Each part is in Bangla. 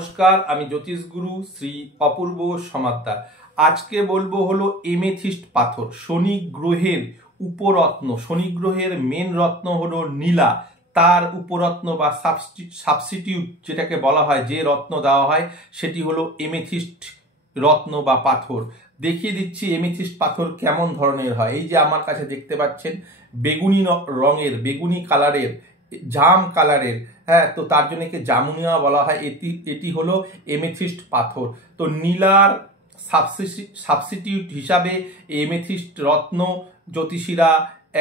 নমস্কার, আমি জ্যোতিষ গুরু শ্রী অপূর্ব সমাদ্দার। আজকে বলবো হলো এমেথিস্ট পাথর, শনি গ্রহের উপরত্ন। শনি গ্রহের মেন রত্ন হলো নীলা, তার উপরত্ন বা সাবস্টিটিউট যেটাকে বলা হয়, যে রত্ন দেওয়া হয় সেটি হলো এমেথিস্ট রত্ন বা পাথর। দেখিয়ে দিচ্ছি এমেথিস্ট পাথর কেমন ধরনের হয়। এই যে আমার কাছে দেখতে পাচ্ছেন বেগুনি রঙের, বেগুনি কালারের, জাম কালারের, হ্যাঁ, তো তার জন্য একে জামুনিয়া বলা হয়। এটি হলো এমেথিস্ট পাথর। তো নীলার সাবস্টিটিউট হিসাবে এমেথিস্ট রত্ন জ্যোতিষীরা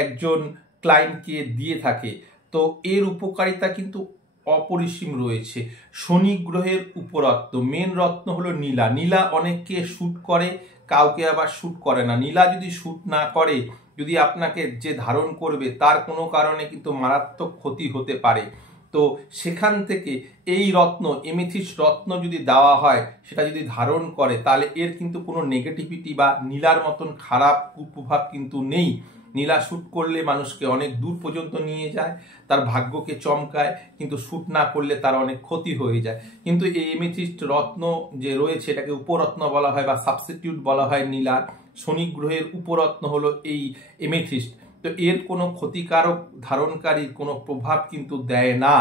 একজন ক্লায়েন্টকে দিয়ে থাকে। তো এর উপকারিতা কিন্তু অপরিসীম রয়েছে। শনি গ্রহের উপরত্ন, মেন রত্ন হলো নীলা। নীলা অনেককে শ্যুট করে, কাউকে আবার শ্যুট করে না। নীলা যদি শ্যুট না করে, যদি আপনাকে যে ধারণ করবে তার কোনো কারণে কিন্তু মারাত্মক ক্ষতি হতে পারে। তো সেখান থেকে এই রত্ন, এমেথিস্ট রত্ন যদি দেওয়া হয়, সেটা যদি ধারণ করে, তাহলে এর কিন্তু কোনো নেগেটিভিটি বা নীলার মতন খারাপ কুপ্রভাব কিন্তু নেই। নীলা শ্যুট করলে মানুষকে অনেক দূর পর্যন্ত নিয়ে যায়, তার ভাগ্যকে চমকায়, কিন্তু শ্যুট না করলে তার অনেক ক্ষতি হয়ে যায়। কিন্তু এই এমেথিস্ট রত্ন যে রয়েছে, এটাকে উপরত্ন বলা হয় বা সাবস্টিটিউট বলা হয় নীলার। শনি গ্রহের উপরত্ন হলো এই এমেথিস্ট। তো এর কোনো ক্ষতিকারক ধারণকারী কোনো প্রভাব কিন্তু দেয় না।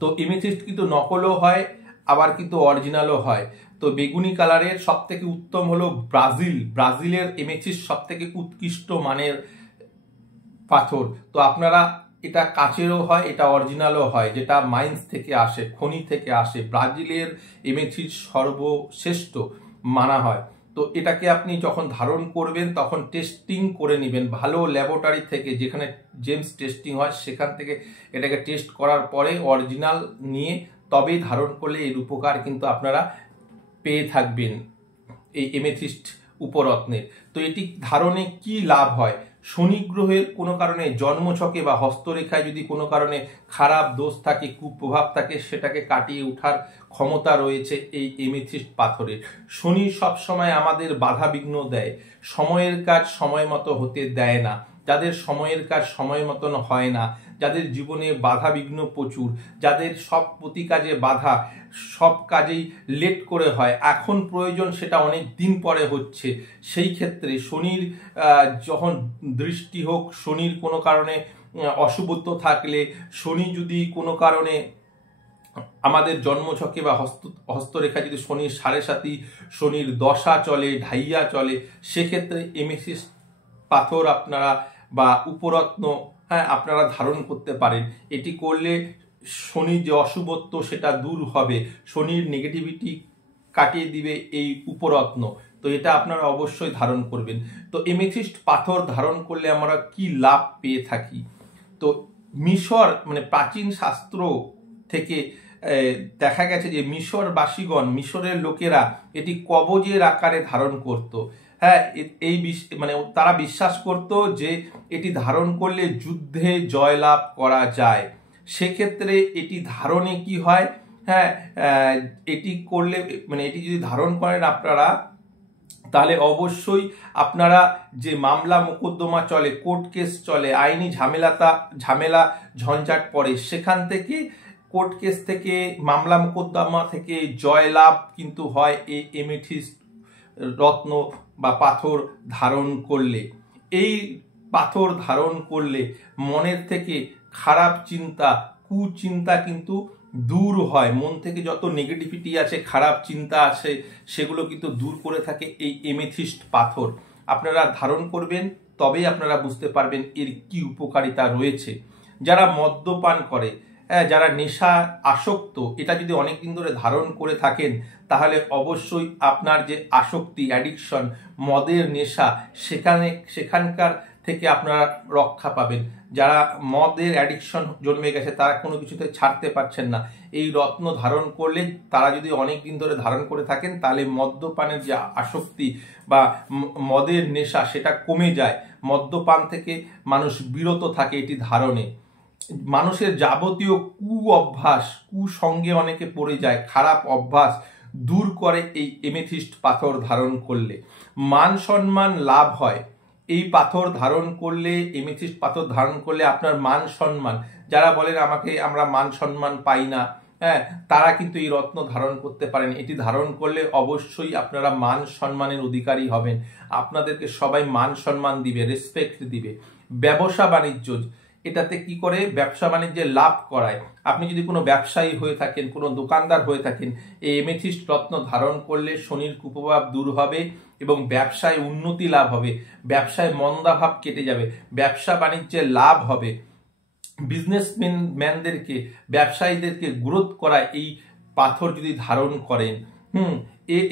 তো এমেথিস্ট কিন্তু নকলও হয়, আবার কিন্তু অরিজিনালও হয়। তো বেগুনি কালারের সব থেকে উত্তম হলো ব্রাজিলের এমেথিস্ট সব থেকে উৎকৃষ্ট মানের পাথর। তো আপনারা, এটা কাচেরও হয়, এটা অরিজিনালও হয়, যেটা মাইন্স থেকে আসে, খনি থেকে আসে। ব্রাজিলের এমেথিস্ট সর্বশ্রেষ্ঠ মানা হয়। তো এটাকে আপনি যখন ধারণ করবেন তখন টেস্টিং করে নেবেন ভালো ল্যাবরেটরি থেকে, যেখানে জেমস টেস্টিং হয়, সেখান থেকে এটাকে টেস্ট করার পরে অরিজিনাল নিয়ে তবেই ধারণ করলে এর উপকার কিন্তু আপনারা পেয়ে থাকবেন এই এমেথিস্ট উপরত্নের। তো এটি ধারণে কি লাভ হয়? শনি গ্রহের কোনো কারণে জন্মছকে বা হস্তরেখায় যদি কোনো কারণে খারাপ দোষ থাকে, কুপ্রভাব থাকে, সেটাকে কাটিয়ে ওঠার ক্ষমতা রয়েছে এই এমেথিস্ট পাথরের। শনি সবসময় আমাদের বাধা বিঘ্ন দেয়, সময়ের কাজ সময় মতো হতে দেয় না। যাদের সময়ের কাজ সময় মতন হয় না, যাদের জীবনে বাধা বিঘ্ন প্রচুর, যাদের সব প্রতি কাজে বাধা, সব কাজেই লেট করে হয়, এখন প্রয়োজন সেটা অনেক দিন পরে হচ্ছে, সেই ক্ষেত্রে শনির যখন দৃষ্টি হোক, শনির কোনো কারণে অশুভত্ব থাকলে, শনি যদি কোনো কারণে আমাদের জন্মছকে বা হস্তরেখা যদি শনির 7.5 শনির দশা চলে, ঢাইয়া চলে, সেক্ষেত্রে এমেথিস্ট পাথর আপনারা বা উপরত্ন, হ্যাঁ, আপনারা ধারণ করতে পারেন। এটি করলে শনির যে অশুভত্ব সেটা দূর হবে, শনির নেগেটিভিটি কাটিয়ে দিবে এই উপরত্ন। তো এটা আপনারা অবশ্যই ধারণ করবেন। তো এমেথিস্ট পাথর ধারণ করলে আমরা কি লাভ পেয়ে থাকি? তো মিশর, মানে প্রাচীন শাস্ত্র থেকে দেখা গেছে যে মিশরবাসীগণ, মিশরের লোকেরা এটি কবজের আকারে ধারণ করত। হ্যাঁ, এই মানে তারা বিশ্বাস করত যে এটি ধারণ করলে যুদ্ধে জয়লাভ করা যায়। সেক্ষেত্রে এটি ধারণে কি হয়, হ্যাঁ, এটি করলে, মানে এটি যদি ধারণ করেন আপনারা, তাহলে অবশ্যই আপনারা যে মামলা মোকদ্দমা চলে, কোর্ট কেস চলে, আইনি ঝামেলা ঝঞ্ঝাট পড়ে, সেখান থেকে, কোর্ট কেস থেকে, মামলা মোকদ্দমা থেকে জয়লাভ কিন্তু হয় এই এমেথিস্ট রত্ন বা পাথর ধারণ করলে। এই পাথর ধারণ করলে মনের থেকে খারাপ চিন্তা, কুচিন্তা কিন্তু দূর হয়। মন থেকে যত নেগেটিভিটি আছে, খারাপ চিন্তা আছে, সেগুলো কিন্তু দূর করে থাকে এই এমেথিস্ট পাথর। আপনারা ধারণ করবেন, তবেই আপনারা বুঝতে পারবেন এর কি উপকারিতা রয়েছে। যারা মদ্যপান করে, যারা নেশা আসক্ত, এটা যদি অনেকদিন ধরে ধারণ করে থাকেন, তাহলে অবশ্যই আপনার যে আসক্তি, অ্যাডিকশন, মদের নেশা, সেখানকার থেকে আপনারা রক্ষা পাবেন। যারা মদের অ্যাডিকশন জন্মে গেছে, তারা কোনো কিছুতে ছাড়তে পারছেন না, এই রত্ন ধারণ করলে, তারা যদি অনেক দিন ধরে ধারণ করে থাকেন, তাহলে মদ্যপানের যে আসক্তি বা মদের নেশা, সেটা কমে যায়। মদ্যপান থেকে মানুষ বিরত থাকে এটি ধারণে। মানুষের যাবতীয় অভ্যাস, কুসঙ্গে অনেকে পড়ে যায়, খারাপ অভ্যাস দূর করে এই এমেথিস্ট পাথর ধারণ করলে। মান সম্মান লাভ হয় এই পাথর ধারণ করলে। এমেথিস্ট পাথর ধারণ করলে আপনার মান সম্মান, যারা বলেন আমরা মান সম্মান পাই না, হ্যাঁ, তারা কিন্তু এই রত্ন ধারণ করতে পারেন। এটি ধারণ করলে অবশ্যই আপনারা মান সম্মানের অধিকারী হবেন, আপনাদেরকে সবাই মান সম্মান দিবে, রেসপেক্ট দিবে। ব্যবসা বাণিজ্য, এটাতে কি করে ব্যবসা বাণিজ্যে লাভ করায়। আপনি যদি কোনো ব্যবসায়ী হয়ে থাকেন, কোনো দোকানদার হয়ে থাকেন, এই এমেথিস্ট রত্ন ধারণ করলে শনির কুপ্রভাব দূর হবে এবং ব্যবসায় উন্নতি লাভ হবে, ব্যবসায় মন্দাভাব কেটে যাবে, ব্যবসা বাণিজ্যে লাভ হবে। বিজনেসম্যানদেরকে, ব্যবসায়ীদেরকে গ্রোথ করায় এই পাথর যদি ধারণ করেন।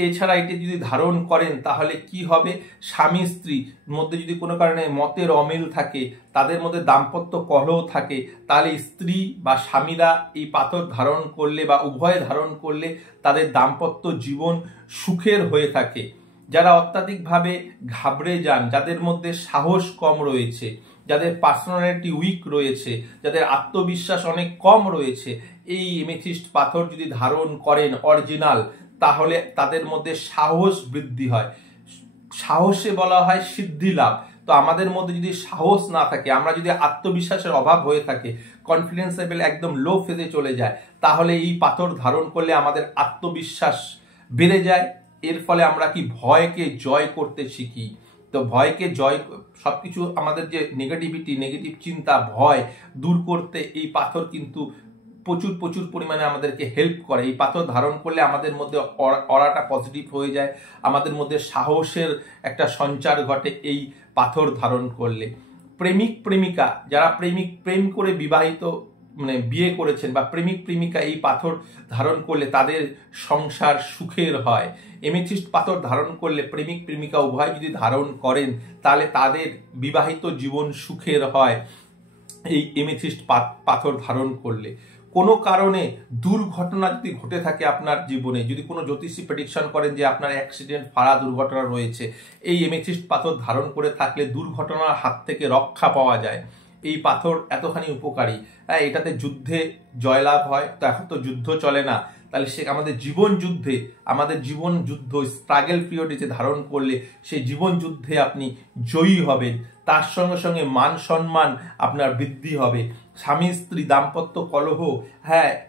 এছাড়া এটি যদি ধারণ করেন তাহলে কি হবে, স্বামী স্ত্রীর মধ্যে যদি কোনো কারণে মতের অমিল থাকে, তাদের মধ্যে দাম্পত্য কলহ থাকে, তাহলে স্ত্রী বা স্বামীরা এই পাথর ধারণ করলে বা উভয়ে ধারণ করলে তাদের দাম্পত্য জীবন সুখের হয়ে থাকে। যারা অত্যাধিকভাবে ঘাবড়ে যান, যাদের মধ্যে সাহস কম রয়েছে, যাদের পার্সোনালিটি উইক রয়েছে, যাদের আত্মবিশ্বাস অনেক কম রয়েছে, এই এমেথিস্ট পাথর যদি ধারণ করেন অরিজিনাল, তাহলে তাদের মধ্যে সাহস বৃদ্ধি হয়। সাহসে বলা হয় সিদ্ধি লাভ। তো আমাদের মধ্যে যদি সাহস না থাকে, আমরা যদি আত্মবিশ্বাসের অভাব হয়ে থাকে, কনফিডেন্স লেভেল একদম লো ফেজে চলে যায়, তাহলে এই পাথর ধারণ করলে আমাদের আত্মবিশ্বাস বেড়ে যায়। এর ফলে আমরা কি ভয়কে জয় করতে শিখি। তো ভয়কে জয়, সবকিছু আমাদের যে নেগেটিভিটি, নেগেটিভ চিন্তা, ভয় দূর করতে এই পাথর কিন্তু প্রচুর প্রচুর পরিমাণে আমাদেরকে হেল্প করে। এই পাথর ধারণ করলে আমাদের মধ্যে অরাটা পজিটিভ হয়ে যায়, আমাদের মধ্যে সাহসের একটা সঞ্চার ঘটে এই পাথর ধারণ করলে। প্রেমিক প্রেমিকা, যারা প্রেম করে বিবাহিত বিয়ে করেছেন বা প্রেমিক প্রেমিকা এই পাথর ধারণ করলে তাদের সংসার সুখের হয়। এমেথিস্ট পাথর ধারণ করলে প্রেমিক প্রেমিকা উভয় যদি ধারণ করেন তাহলে তাদের বিবাহিত জীবন সুখের হয় এই এমেথিস্ট পাথর ধারণ করলে। কোনো কারণে দুর্ঘটনা যদি ঘটে থাকে আপনার জীবনে, যদি কোনো জ্যোতিষী প্রেডিকশন করেন যে আপনার অ্যাক্সিডেন্ট, ফাড়া, দুর্ঘটনা রয়েছে, এই এমেথিস্ট পাথর ধারণ করে থাকলে দুর্ঘটনার হাত থেকে রক্ষা পাওয়া যায়। এই পাথর এতখানি উপকারী। এটাতে যুদ্ধে জয়লাভ হয়। তো এখন তো যুদ্ধ চলে না, তাহলে সে আমাদের জীবন যুদ্ধ স্ট্রাগল পিরিয়ডে যে ধারণ করলে সেই জীবন যুদ্ধে আপনি জয়ী হবেন। তার সঙ্গে সঙ্গে মান সম্মান আপনার বৃদ্ধি হবে। স্বামী স্ত্রী দাম্পত্য কলহ,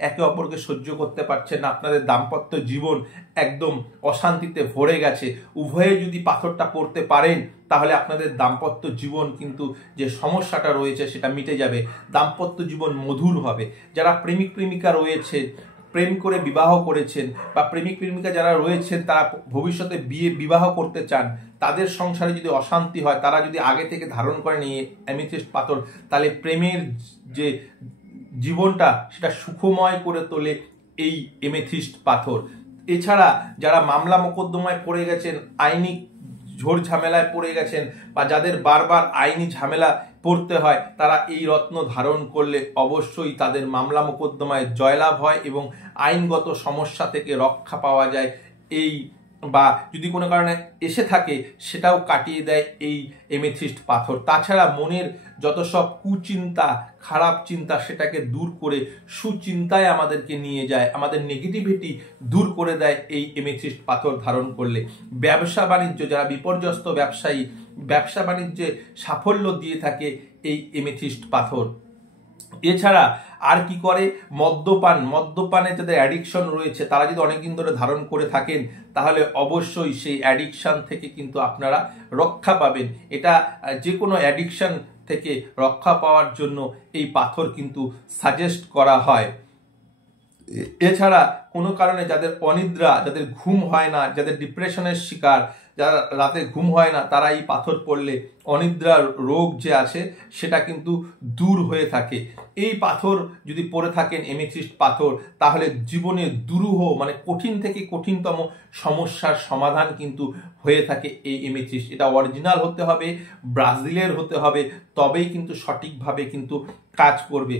একে অপরকে সহ্য করতে পারছেন না, আপনাদের দাম্পত্য জীবন একদম অশান্তিতে ভরে গেছে, উভয়ে যদি পাথরটা পড়তে পারেন তাহলে আপনাদের দাম্পত্য জীবন কিন্তু যে সমস্যাটা রয়েছে সেটা মিটে যাবে, দাম্পত্য জীবন মধুর হবে। যারা প্রেমিক প্রেমিকা রয়েছে, প্রেম করে বিবাহ করেছেন, বা প্রেমিক প্রেমিকা যারা রয়েছেন তারা ভবিষ্যতে বিবাহ করতে চান, তাদের সংসারে যদি অশান্তি হয়, তারা যদি আগে থেকে ধারণ করেন এই অ্যামেথিস্ট পাথর, তাহলে প্রেমের যে জীবনটা সেটা সুখময় করে তোলে এই এমেথিস্ট পাথর। এছাড়া যারা মামলা মোকদ্দমায় পড়ে গেছেন, আইনি ঝোড় ঝামেলায় পড়ে গেছেন, বা যাদের বারবার আইনি ঝামেলা পড়তে হয়, তারা এই রত্ন ধারণ করলে অবশ্যই তাদের মামলা মোকদ্দমায় জয়লাভ হয় এবং আইনগত সমস্যা থেকে রক্ষা পাওয়া যায়। এই বা যদি কোনো কারণে এসে থাকে সেটাও কাটিয়ে দেয় এই এমেথিস্ট পাথর। তাছাড়া মনের যত সব কুচিন্তা, খারাপ চিন্তা, সেটাকে দূর করে সুচিন্তায় আমাদেরকে নিয়ে যায়, আমাদের নেগেটিভিটি দূর করে দেয় এই এমেথিস্ট পাথর ধারণ করলে। ব্যবসা বাণিজ্য, যারা বিপর্যস্ত ব্যবসায়ী, ব্যবসা বাণিজ্যে সাফল্য দিয়ে থাকে এই এমেথিস্ট পাথর। এছাড়া আর কি করে, মদ্যপানে যাদের অ্যাডিকশন রয়েছে, তারা যদি অনেকদিন ধরে ধারণ করে থাকেন তাহলে অবশ্যই সেই অ্যাডিকশন থেকে কিন্তু আপনারা রক্ষা পাবেন। এটা যে কোনো অ্যাডিকশন থেকে রক্ষা পাওয়ার জন্য এই পাথর কিন্তু সাজেস্ট করা হয়। এছাড়া কোনো কারণে যাদের অনিদ্রা, যাদের ঘুম হয় না, যাদের ডিপ্রেশনের শিকার, যারা রাতে ঘুম হয় না, তারা এই পাথর পড়লে অনিদ্রার রোগ যে আছে সেটা কিন্তু দূর হয়ে থাকে। এই পাথর যদি পড়ে থাকেন এমেথিস্ট পাথর, তাহলে জীবনে দুরূহ কঠিন থেকে কঠিনতম সমস্যার সমাধান কিন্তু হয়ে থাকে এই এমেথিস্ট। এটা অরিজিনাল হতে হবে, ব্রাজিলের হতে হবে, তবেই কিন্তু সঠিকভাবে কিন্তু কাজ করবে।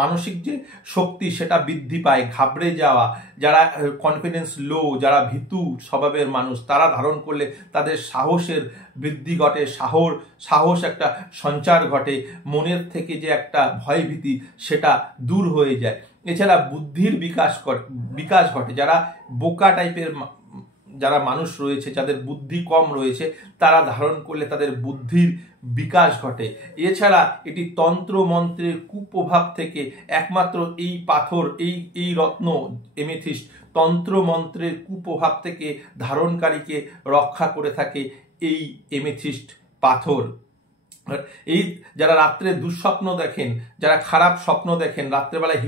মানসিক যে শক্তি সেটা বৃদ্ধি পায়। ঘাবড়ে যাওয়া, যারা কনফিডেন্স লো, যারা ভীতু স্বভাবের মানুষ, তারা ধারণ করলে তাদের সাহসের বৃদ্ধি ঘটে, সাহস একটা সঞ্চার ঘটে, মনের থেকে যে একটা ভয়ভীতি সেটা দূর হয়ে যায়। এছাড়া বুদ্ধির বিকাশ ঘটে। যারা বোকা টাইপের যারা মানুষ রয়েছে, যাদের বুদ্ধি কম রয়েছে, তারা ধারণ করলে তাদের বুদ্ধির বিকাশ ঘটে। এছাড়া এটি তন্ত্র মন্ত্রের কুপ্রভাব থেকে একমাত্র এই পাথর, এই রত্ন এমেথিস্ট তন্ত্র মন্ত্রের কুপ্রভাব থেকে ধারণকারীকে রক্ষা করে থাকে এই এমেথিস্ট পাথর। এই যারা রাত্রে দুঃস্বপ্ন দেখেন, যারা খারাপ স্বপ্ন দেখেন, রাত্রেবেলায়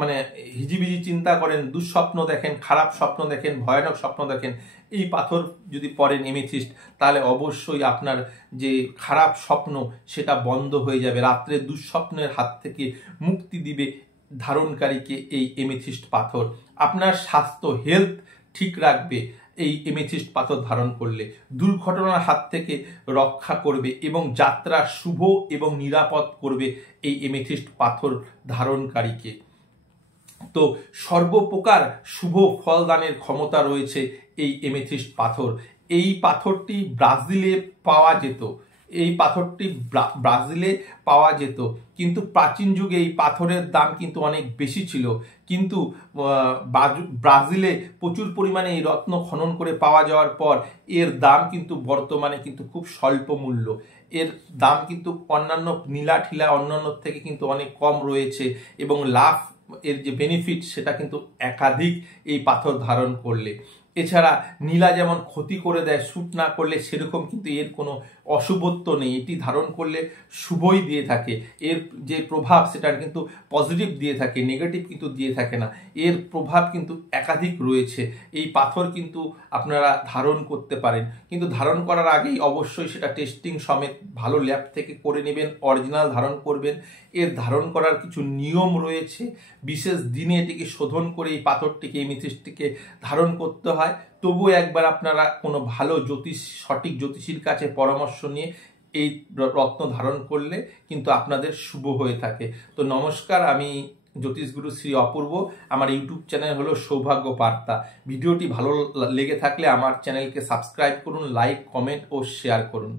মানে হিজিবিজি চিন্তা করেন, দুঃস্বপ্ন দেখেন, খারাপ স্বপ্ন দেখেন, ভয়ানক স্বপ্ন দেখেন, এই পাথর যদি পড়েন এমেথিস্ট, তাহলে অবশ্যই আপনার যে খারাপ স্বপ্ন সেটা বন্ধ হয়ে যাবে। রাত্রে দুঃস্বপ্নের হাত থেকে মুক্তি দিবে ধারণকারীকে এই এমেথিস্ট পাথর। আপনার স্বাস্থ্য হেলথ ঠিক রাখবে এই এমেথিস্ট পাথর ধারণ করলে, দুর্ঘটনার হাত থেকে রক্ষা করবে এবং যাত্রা শুভ এবং নিরাপদ করবে এই এমেথিস্ট পাথর ধারণকারীকে। তো সর্বপ্রকার শুভ ফলদানের ক্ষমতা রয়েছে এই এমেথিস্ট পাথর। এই পাথরটি ব্রাজিলে পাওয়া যেত, এই পাথরটি ব্রাজিলে পাওয়া যেত, কিন্তু প্রাচীন যুগে এই পাথরের দাম কিন্তু অনেক বেশি ছিল। কিন্তু ব্রাজিলে প্রচুর পরিমাণে এই রত্ন খনন করে পাওয়া যাওয়ার পর এর দাম কিন্তু বর্তমানে কিন্তু খুব স্বল্প মূল্য। এর দাম কিন্তু অন্যান্য নীলা ঠিলা অন্যান্য থেকে কিন্তু অনেক কম রয়েছে এবং লাভ, এর যে বেনিফিট সেটা কিন্তু একাধিক এই পাথর ধারণ করলে। এছাড়া নীলা যেমন ক্ষতি করে দেয় শ্যুট না করলে, সেরকম কিন্তু এর কোনো অশুভত্ব নেই। এটি ধারণ করলে শুভই দিয়ে থাকে। এর যে প্রভাব সেটা কিন্তু পজিটিভ দিয়ে থাকে, নেগেটিভ কিন্তু দিয়ে থাকে না। এর প্রভাব কিন্তু একাধিক রয়েছে। এই পাথর কিন্তু আপনারা ধারণ করতে পারেন, কিন্তু ধারণ করার আগেই অবশ্যই সেটা টেস্টিং সমেত ভালো ল্যাব থেকে করে নেবেন, অরিজিনাল ধারণ করবেন। এর ধারণ করার কিছু নিয়ম রয়েছে, বিশেষ দিনে এটিকে শোধন করে এই পাথরটিকে, এমেথিস্টটিকে ধারণ করতে হয়। তবুও একবার আপনারা কোনো ভালো সঠিক জ্যোতিষীর কাছে পরামর্শ নিয়ে এই রত্ন ধারণ করলে কিন্তু আপনাদের শুভ হয়ে থাকে। তো নমস্কার, আমি জ্যোতিষগুরু শ্রী অপূর্ব। আমার ইউটিউব চ্যানেল হলো সৌভাগ্য বার্তা। ভিডিওটি ভালো লেগে থাকলে আমার চ্যানেলকে সাবস্ক্রাইব করুন, লাইক, কমেন্ট ও শেয়ার করুন।